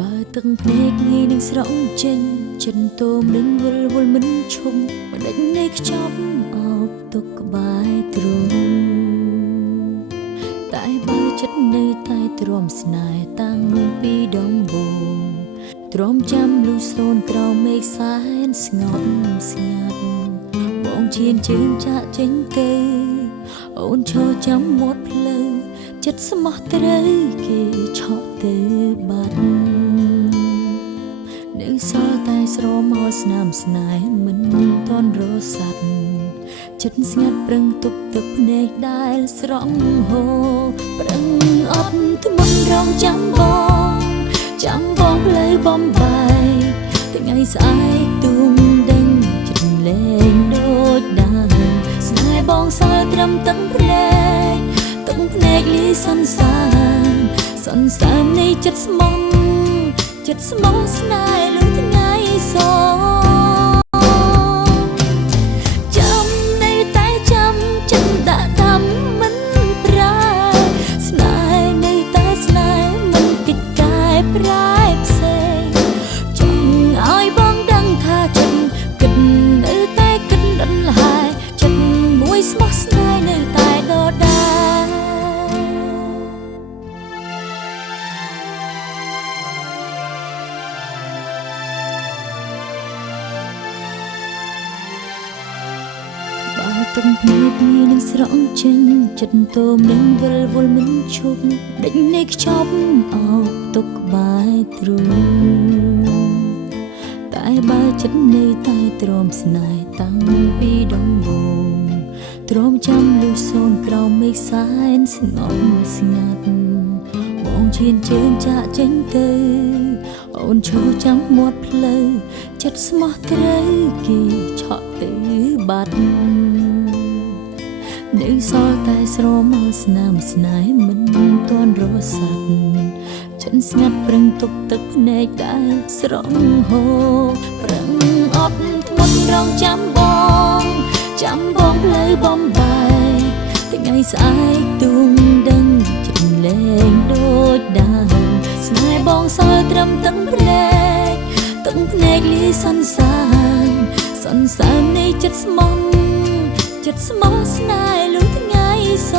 បើទឹកភ្នែកងាយនឹងស្រង់ចេញចិនតូមនឹងវល់វល់មិនឈប់បដិញនៃខ្ចប់អោបទុកក្បែរទ្រូងតែបើចិត្តនៅតែទ្រាំស្នេហ៍តាំងពីដំបូងទ្រាំចាំលុះសូនក្រោមមេឃសែនស្ងប់ស្ងាត់បងឈានជើងចាក់ចេញទៅអូនឈរចាំមាត់ផ្លូវចិត្តស្មោះត្រូវគេឆក់ទៅបាត់នៅសល់តែស្រមោលស្នាមស្នេហ៍មិនតន់រស័ព្ទចិត្តស្ងាត់ប្រឹងទប់ទឹកភ្នែកដែលស្រង់ហូរប្រឹងអត់ធ្មត់រងចាំបងលើបំបាយថ្ងៃស្អែកទូងដឹងចិត្តលែងដូចដើមស្នេហ៍បងសល់ត្រឹមទឹកភ្នែកលាយសន្សើមនៃចិត្តស្មោះស្នេហ៍លុះថ្ងៃសចាំនៅតែចាំចិត្តដាក់តាមមិនប្រាស្នេហ៍នៅតែស្នេហ៍មិនកិច្ចកែប្រែផ្សេងចង់ឲ្យបងដឹងថាចិត្តគិតនៅតែគិតដុនលហើយចិត្តមួយស្មោះស្នេហ៍នៅតែដដែលទឹកភ្នែកងាយនឹងស្រង់ចេញចិត្តតូមនឹងវល់វល់មិនឈប់ដេញនៃខ្ចប់អោបទុកក្បែរទ្រូងតែបើចិត្តនៅតែទ្រាំស្នេហ៍តាំងពីដំបូងទ្រាំចាំលុះសូនក្រោមមេឃសែនស្ងប់ស្ងាត់បងឈានជើងចាក់ចេញទៅអូនឈរចាំមាត់ផ្លូវចិត្តស្មោះត្រូវគេឆក់ទៅបាត់នៅសល់តែស្រមោលស្នាមស្នេហ៍មិនទាន់រស័ព្ទចិត្តស្ងាត់ប្រឹងទប់ទឹកភ្នែកដែលស្រង់ហូរប្រឹងអត់ធ្មត់រងចាំបងលើបំបាយថ្ងៃស្អែកទូងដឹងចិត្តលែងដូចដើមស្នេហ៍បងសល់ត្រឹមទឹកភ្នែកលាយសន្សើមនៃចិត្តស្មោះស្នេហ៍លុះថ្ងៃស